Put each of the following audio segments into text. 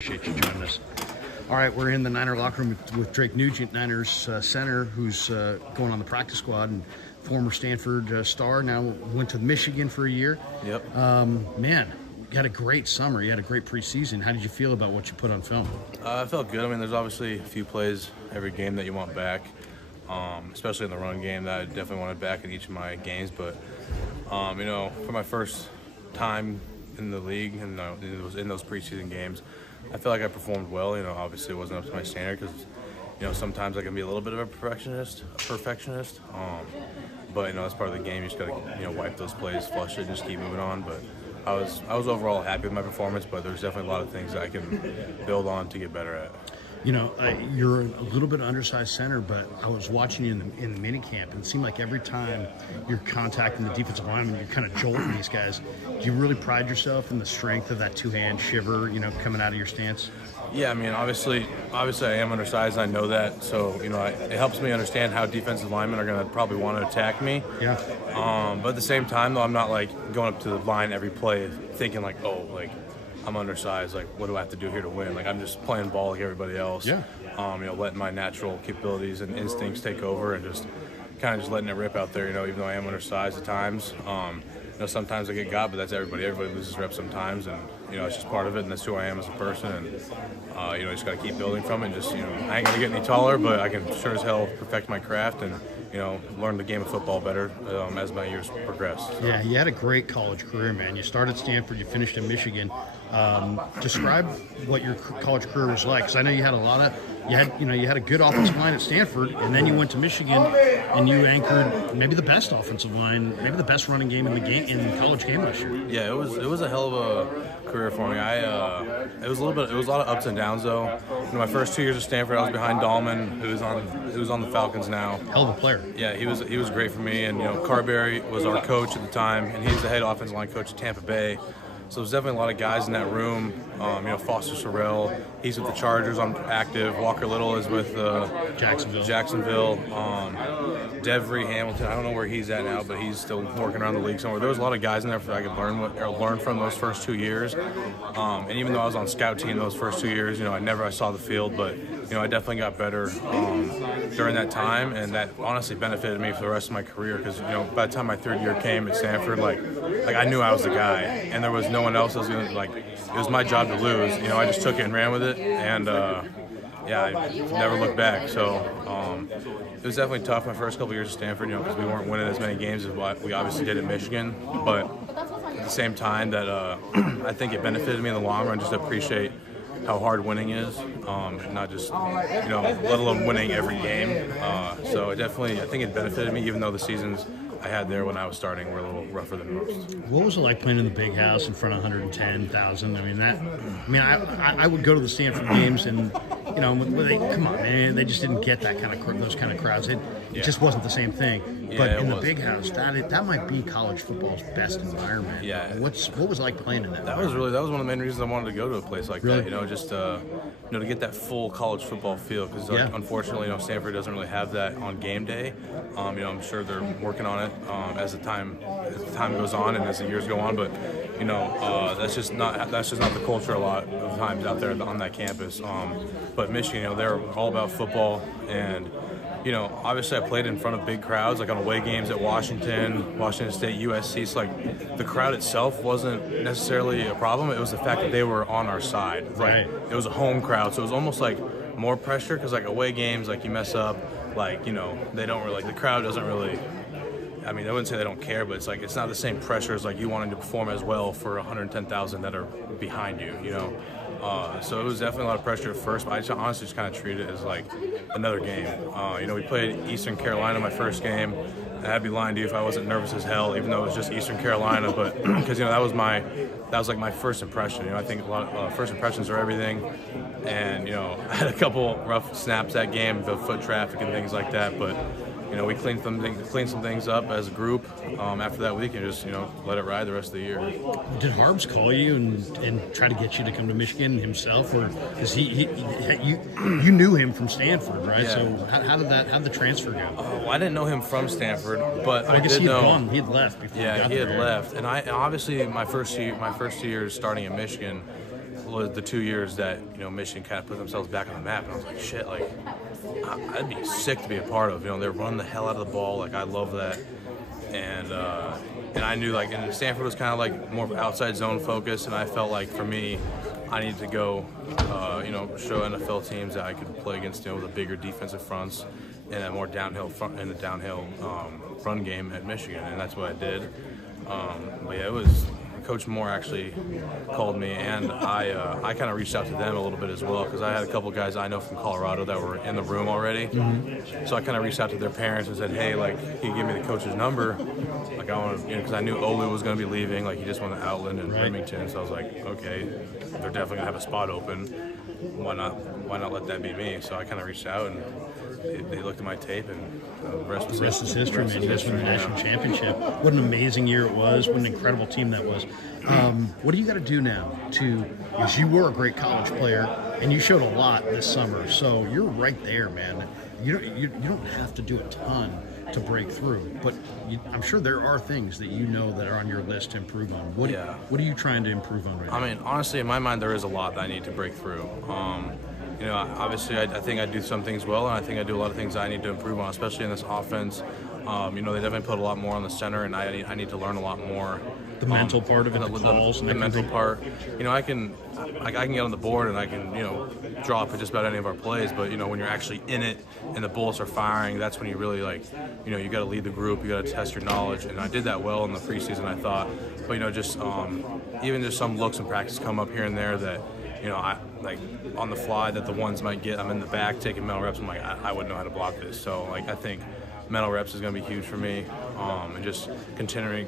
Appreciate you joining us. All right, we're in the Niner locker room with Drake Nugent, Niners center, who's going on the practice squad and former Stanford star. Now went to Michigan for a year. Yep. Man, you had a great summer. You had a great preseason. How did you feel about what you put on film? I felt good. I mean, there's obviously a few plays every game that you want back, especially in the run game that I definitely wanted back in each of my games. But, you know, for my first time in the league and in those preseason games, I feel like I performed well. You know, obviously it wasn't up to my standard because, you know, sometimes I can be a little bit of a perfectionist. But you know, that's part of the game. You just gotta, you know, wipe those plays, flush it, and just keep moving on. But I was overall happy with my performance. But there's definitely a lot of things that I can build on to get better at. You know, you're a little bit undersized center, but I was watching you in the mini camp, and it seemed like every time you're contacting the defensive lineman, you're kind of jolting these guys. Do you really pride yourself in the strength of that two-hand shiver, you know, coming out of your stance? Yeah, I mean, obviously I am undersized. I know that, so you know, it helps me understand how defensive linemen are going to probably want to attack me. Yeah. But at the same time, though, I'm not like going up to the line every play thinking like, oh, like, I'm undersized, like what do I have to do here to win? Like I'm just playing ball like everybody else. Yeah. You know, letting my natural capabilities and instincts take over and just kind of just letting it rip out there, you know, even though I am undersized at times. You know, sometimes I get got, but that's everybody. Everybody loses reps sometimes, and you know, it's just part of it, and that's who I am as a person. And you know, just got to keep building from it. And just, you know, I ain't gonna get any taller, but I can sure as hell perfect my craft and, you know, learn the game of football better as my years progress. So. Yeah, you had a great college career, man. You started at Stanford, you finished in Michigan. Describe what your college career was like, because I know you had you had a good offensive line at Stanford, and then you went to Michigan and you anchored maybe the best offensive line, maybe the best running game in the college game last year. Yeah, it was a hell of a career for me. It was a lot of ups and downs though. In my first 2 years at Stanford, I was behind Dahlman, who's on the Falcons now. Hell of a player. Yeah, he was great for me, and you know, Carberry was our coach at the time, and he's the head offensive line coach at Tampa Bay. So there's definitely a lot of guys in that room. You know, Foster Sorrell, he's with the Chargers. I'm active. Walker Little is with Jacksonville. Devery Hamilton, I don't know where he's at now, but he's still working around the league somewhere. There was a lot of guys in there that I could learn from those first 2 years. And even though I was on scout team those first 2 years, you know, I saw the field, but you know, I definitely got better during that time, and that honestly benefited me for the rest of my career because, you know, by the time my third year came at Stanford, like I knew I was the guy, and there was no one else that was gonna, like, it was my job to lose. You know, I just took it and ran with it, and yeah, I never looked back. So it was definitely tough my first couple years at Stanford, you know, because we weren't winning as many games as what we obviously did at Michigan. But at the same time, that I think it benefited me in the long run just to appreciate how hard winning is, not just, you know, let alone winning every game. So it I think it benefited me, even though the seasons I had there when I was starting were a little rougher than most. What was it like playing in the big house in front of 110,000? I would go to the Stanford games, and you know, come on, man, they just didn't get that those kind of crowds. It just wasn't the same thing. But in the big house, that might be college football's best environment. Yeah. What was it like playing in that? That was one of the main reasons I wanted to go to a place like that. You know, just you know, to get that full college football feel, because unfortunately, you know, Stanford doesn't really have that on game day. You know, I'm sure they're working on it as the time goes on and as the years go on. But you know, that's just not the culture a lot of times out there on that campus. But Michigan, you know, they're all about football, and you know, obviously I played in front of big crowds, like on away games at Washington State, USC. So like the crowd itself wasn't necessarily a problem. It was the fact that they were on our side. Right. It was a home crowd, so it was almost like more pressure, because like away games, like you mess up, like, you know, they don't really, like, the crowd doesn't really, I mean, I wouldn't say they don't care, but it's like, it's not the same pressure as like you wanting to perform as well for 110,000 that are behind you, you know. So it was definitely a lot of pressure at first, but I honestly just kind of treated it as like another game. You know, we played Eastern Carolina my first game. I'd be lying to you if I wasn't nervous as hell, even though it was just Eastern Carolina. But because, you know, that was like my first impression. You know, I think a lot of first impressions are everything. And you know, I had a couple rough snaps that game, the foot traffic and things like that. But you know, we cleaned some things up as a group after that week, and just, you know, let it ride the rest of the year. Did Harbs call you and try to get you to come to Michigan himself, or is you knew him from Stanford, right? Yeah. So how did the transfer go? Well, I didn't know him from Stanford, but I guess did know he had left before. Yeah, he had left, and I obviously my first 2 years starting in Michigan was the 2 years that, you know, Michigan kind of put themselves back on the map, and I was like, shit, like, I'd be sick to be a part of. You know, they're running the hell out of the ball. Like, I love that. And I knew, like, and Stanford was kind of like more outside zone focus, and I felt like for me, I needed to go, you know, show NFL teams that I could play against, you know, with a bigger defensive fronts and a more downhill front and a downhill run game at Michigan, and that's what I did. But yeah, it was. Coach Moore actually called me, and I kind of reached out to them a little bit as well, because I had a couple guys I know from Colorado that were in the room already. Mm-hmm. So I kind of reached out to their parents and said, hey, like, can you give me the coach's number? Like, I want to, you know, because I knew Olu was going to be leaving. Like, he just went to Outland and Remington. So I was like, okay, they're definitely going to have a spot open. Why not let that be me? So I kind of reached out, and they looked at my tape, and the rest is history, man. You guys won the national championship. What an amazing year it was. What an incredible team that was. What do you got to do now because you were a great college player, and you showed a lot this summer, so you're right there, man. You don't have to do a ton to break through, but I'm sure there are things that you know that are on your list to improve on. What are you trying to improve on right now? I mean, honestly, in my mind, there is a lot that I need to break through. You know, obviously, I think I do some things well, and I think I do a lot of things I need to improve on, especially in this offense. You know, they definitely put a lot more on the center, and I need to learn a lot more. The mental part of it, the calls, the mental part. You know, I can get on the board, and I can, you know, draw up at just about any of our plays. But you know, when you're actually in it and the bullets are firing, that's when you really, like, you know, you got to lead the group. You got to test your knowledge, and I did that well in the preseason, I thought. But you know, just even just some looks in practice come up here and there that, you know, I like on the fly that the ones might get. I'm in the back taking mental reps. I'm like, I wouldn't know how to block this. So like, I think mental reps is going to be huge for me, and just continuing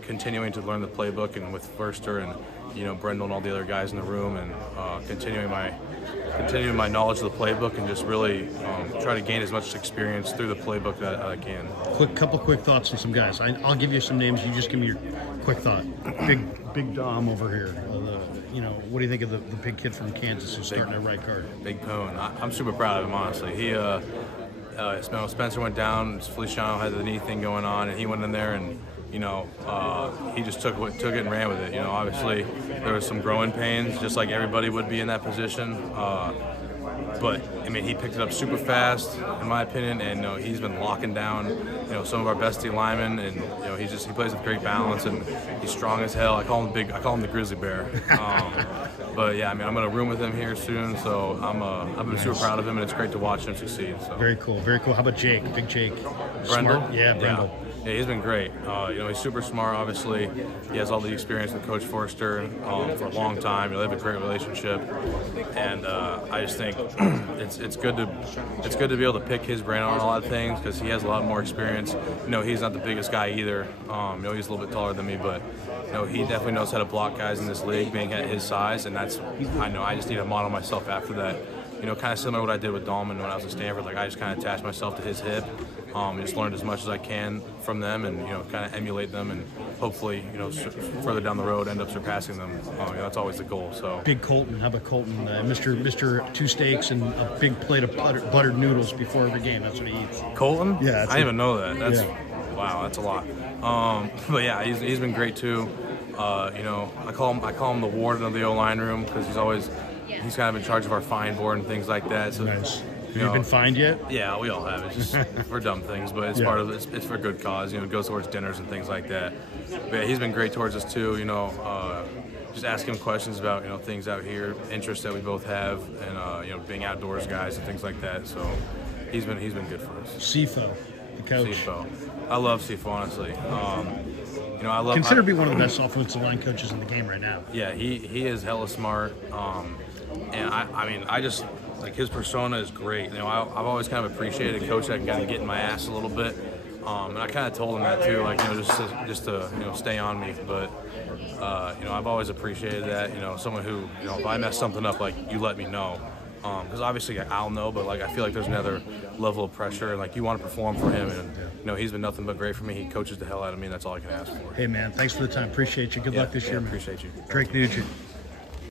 to learn the playbook, and with Forster and, you know, Brendel and all the other guys in the room, and continuing my knowledge of the playbook, and just really try to gain as much experience through the playbook that I can. Couple quick thoughts on some guys. I'll give you some names. You just give me your quick thought. Big Dom over here. You know, what do you think of the big kid from Kansas who's starting at right guard? Big Poon. I'm super proud of him, honestly. He Spencer went down. Feliciano had the knee thing going on, and he went in there, and you know, he just took it and ran with it. You know, obviously there was some growing pains, just like everybody would be in that position. But I mean, he picked it up super fast, in my opinion, and you know, he's been locking down, you know, some of our best D linemen, and you know, he plays with great balance, and he's strong as hell. I call him the Grizzly Bear. But yeah, I mean, I'm gonna room with him here soon, so I've been super proud of him, and it's great to watch him succeed. So. Very cool. How about Jake? Big Jake. Brendel? Smart? Yeah, Brendel. Yeah, he's been great. You know, he's super smart, obviously. He has all the experience with Coach Forster for a long time. You know, they have a great relationship. And I just think it's good to be able to pick his brain on a lot of things, because he has a lot more experience. You know, he's not the biggest guy either. You know, he's a little bit taller than me, but you know, he definitely knows how to block guys in this league, being at his size, and I just need to model myself after that. You know, kind of similar to what I did with Dahlman when I was at Stanford. Like, I just kind of attached myself to his hip, and just learned as much as I can from them, and you know, kind of emulate them, and hopefully, you know, further down the road end up surpassing them. You know, that's always the goal. So. Big Colton. How about Colton? Mr. Two steaks and a big plate of buttered noodles before every game. That's what he eats. Colton? Yeah. I didn't even know that. That's wow. That's a lot. But yeah, he's been great too. You know, I call him the warden of the O-line room, because he's kind of in charge of our fine board and things like that. So, nice. Have you been fined yet? Yeah, we all have. It's just for dumb things, but it's part of it's for good cause. You know, it goes towards dinners and things like that. But yeah, he's been great towards us too. You know, just ask him questions about, you know, things out here, interests that we both have, and you know, being outdoors guys and things like that. So he's been good for us. Sifo, the coach. Sifo. I love Sifo, honestly. You know, considered to be one of the best offensive line coaches in the game right now. Yeah, he is hella smart. And I mean, I just, like, his persona is great. You know, I've always kind of appreciated a coach that can kind of get in my ass a little bit. And I kind of told him that too, like, you know, just to you know, stay on me. But you know, I've always appreciated that. You know, someone who, you know, if I mess something up, like, you let me know. Because obviously I'll know, but like, I feel like there's another level of pressure, and like, you want to perform for him, and you know, he's been nothing but great for me. He coaches the hell out of me, and that's all I can ask for. Hey man, thanks for the time. Appreciate you. Good luck this year, man. Appreciate you. Drake Nugent.